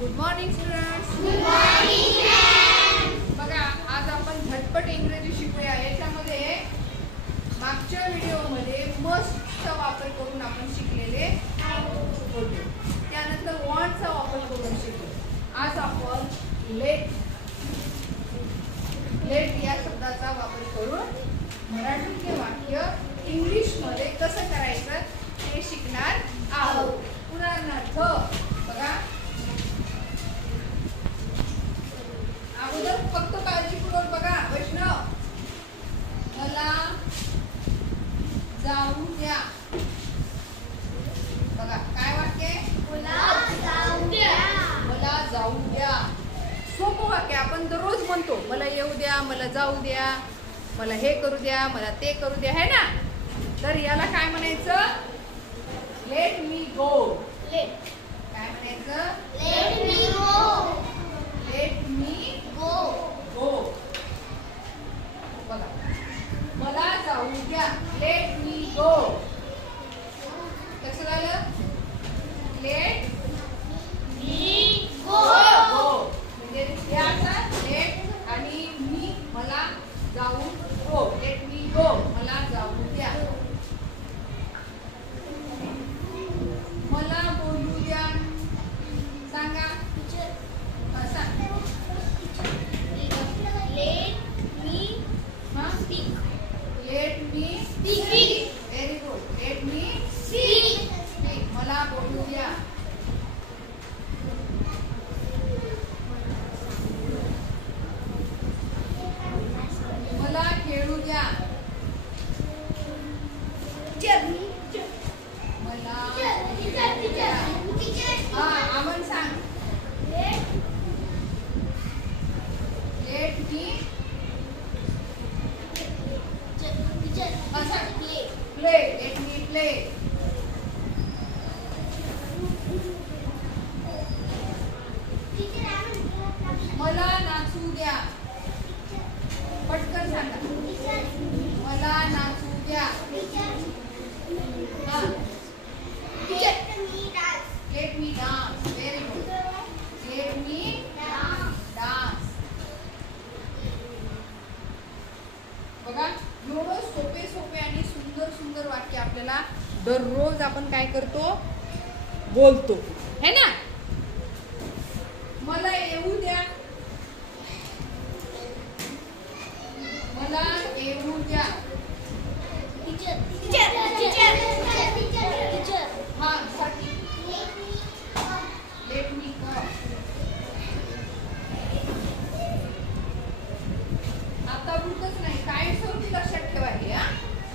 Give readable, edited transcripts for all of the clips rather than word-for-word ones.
Good morning students. Good morning ma'am. बघा, आज आपण झटपट इंग्रजी शिकूया. याच्यामध्ये मागच्या व्हिडिओमध्ये मस्टचा वापर करून आपण शिकलेले होते. त्यानंतर वॉन्टचा वापर करून शिकलो. आज आपण लेट या शब्दाचा वापर करून मराठीतले वाक्य इंग्लिशमध्ये कसं करायचं ते शिकणार आहोत. उदाहरणार्थ बघा, अगोदर फक्त काळजीपूर्वक बघा. वैष्णव, मला जाऊ द्या. बघा काय वाक्य आहे? मला जाऊ द्या. मला जाऊ द्या. सोपं वाक्य, आपण दररोज म्हणतो. मला येऊ द्या, मला जाऊ द्या, मला हे करू द्या, मला ते करू द्या, है ना. तर याला काय म्हणायचं? लेट मी गो. लेट काय म्हणायचं? लेट मी गो. लेट मी गो. गो. बघा, मला जाऊ द्या. लेट मी गो. कसं झालं? लेट मी गो. गो म्हणजे त्याचा लेट आणि मी मला जाऊ गो. लेट मी गो. मला जाऊ द्या. मला बोलू द्या. सांगा. सांग. लेट मी हा? Speak. Let me speak. Very good. Let me speak. Speak. मला बोलू द्या. मला खेळू द्या. मला खेळू द्या. हा, अमन सांग. Let me play. Let me play. मला नाचू द्या. पटकन सांगा. मला नाचू द्या. हा. लेट मी dance. Very good. Let me dance. बघा, एवढं सोपे सोपे आणि सुंदर सुंदर वाक्य आपल्याला दररोज आपण काय करतो? बोलतो, है ना. मला येऊ द्या. मला येऊ द्या. हा, साठी. लेट मी कम. आता बुडतच नाही, काय सर्व लक्षात ठेवा हे. हा,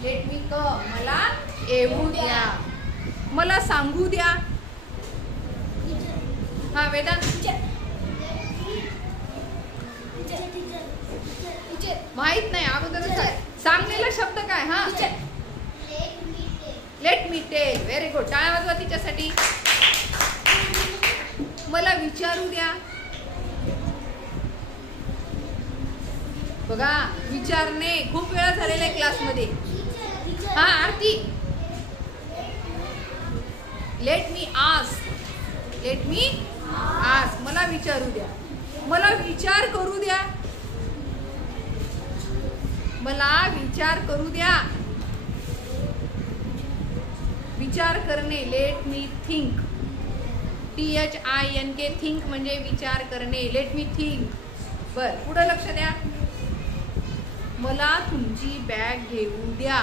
लेट मी कम. मला येऊ द्या. मला सांगू द्या. हा, वेदांत. माहित नाही अगोदर सांगलेला शब्द काय? हा, let me tell. Very good. टाळ्या वाजवा तिच्यासाठी. मला विचारू द्या. बघा, विचारणे खूप वेळा झालेला आहे क्लासमध्ये. हा, Aarti. Let me ask. Let me ask. मला विचारू द्या. मला विचार करू द्या. मला विचार करू द्या. विचार करणे. Let me think. THINK. Think म्हणजे विचार करणे. Let me think. बर, पुढे लक्ष द्या. मला तुमची बॅग घेऊ द्या.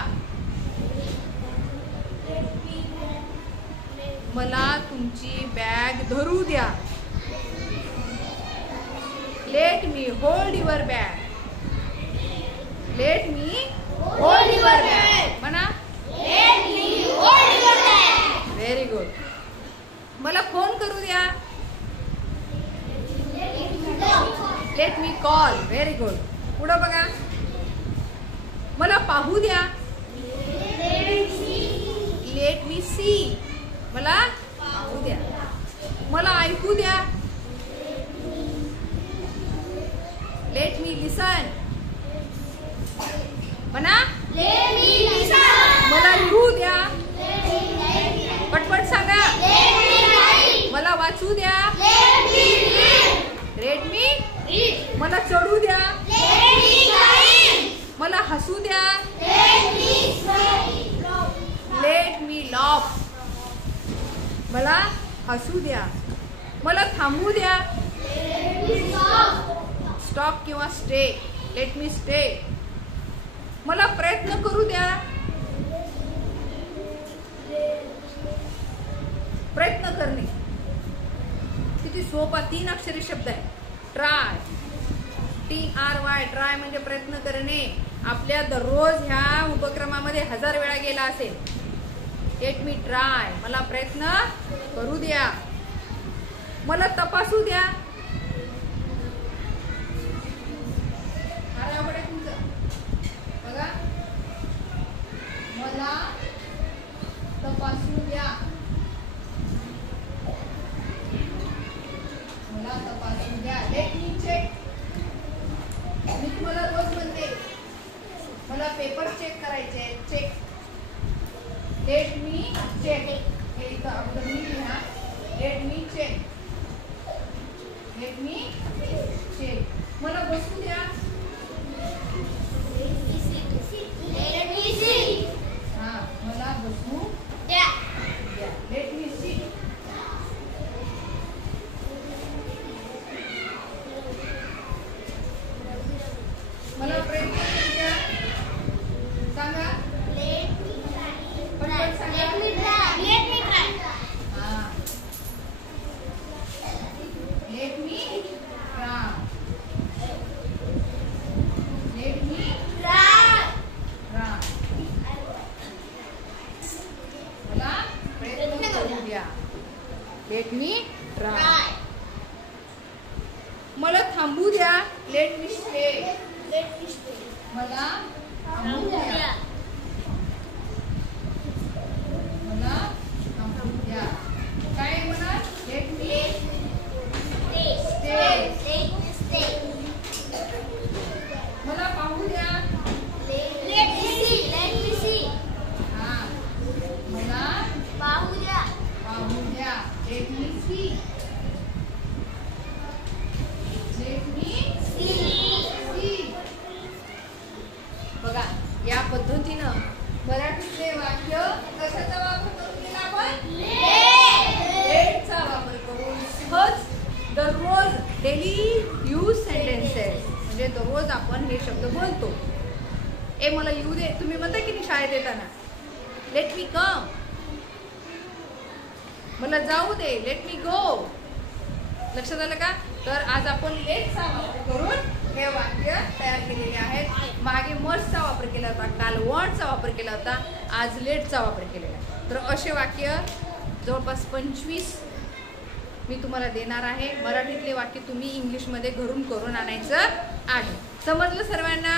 मला तुमची बॅग धरू द्या. Let me hold your bag. Let me hold your bag. म्हणा. Very good. मला फोन करू द्या. Let me call. Very good. पुढं बघा. मला पाहू द्या. Let me see. मला पाहू द्या. मला ऐकू द्या. Let me listen. म्हणा. मला लिहू द्या. पटपट सांगा. मला वाचू द्या. हसू द्या. मला थांबू द्या. स्टॉप किंवा स्टे. Late me stay. मला प्रयत्न करू द्या. प्रयत्न करणे. किती सोपा 3 अक्षरी शब्द आहे. ट्राय. TRY. ट्राय म्हणजे प्रयत्न करणे. आपल्या दररोज ह्या उपक्रमामध्ये 1000 वेळा गेला असेल. Late me try. मला प्रयत्न करू द्या. मला तपासू द्या. आवड आहे तुमचं बघा. मला तपासू द्या. मला तपासू द्या. Let me check. मी तुम्हाला रोज म्हणते मला पेपर चेक करायचे. चेक. Let me check. हे इथं अगोदर मी लिहा. Let me check. Let me check. मला बसू द्या. हा मला बसू द्या. Let me sit. मला प्रयत्न करू द्या. सांगा. पटपट सांगा. हा. Let me try. Let me try. मला प्रयत्न करू द्या. Let me try. मला थांबू द्या. Let me stay. मला थांबू द्या. मला थांबू द्या. काय म्हणा. Let me stay. मला पाहू द्या. हा मला पाहू द्या. Let me see. Let me see. बघा या पद्धतीनं मराठीतले वाक्य कशाचा वापर करून केला आपण. लेटचा वापर करून सहज दररोज डेली यूज सेंटेन्सेस म्हणजे दररोज आपण हे शब्द बोलतो. ए मला येऊ दे. तुम्ही म्हणता की नाही शाळेत येताना लेट मी कम. मला जाऊ दे. लेट मी गो. लक्षात आलं का. तर आज आपण लेटचा वापर करून हे वाक्य तयार केलेले आहेत. मागे मस्टचा वापर केला होता. काल वॉन्टचा वापर केला होता. आज लेटचा वापर केलेला आहे. तर असे वाक्य जवळपास 25 मी तुम्हाला देणार आहे. मराठीतले वाक्य तुम्ही इंग्लिशमध्ये घरून करून आणायचं आहे. समजलं सर्वांना.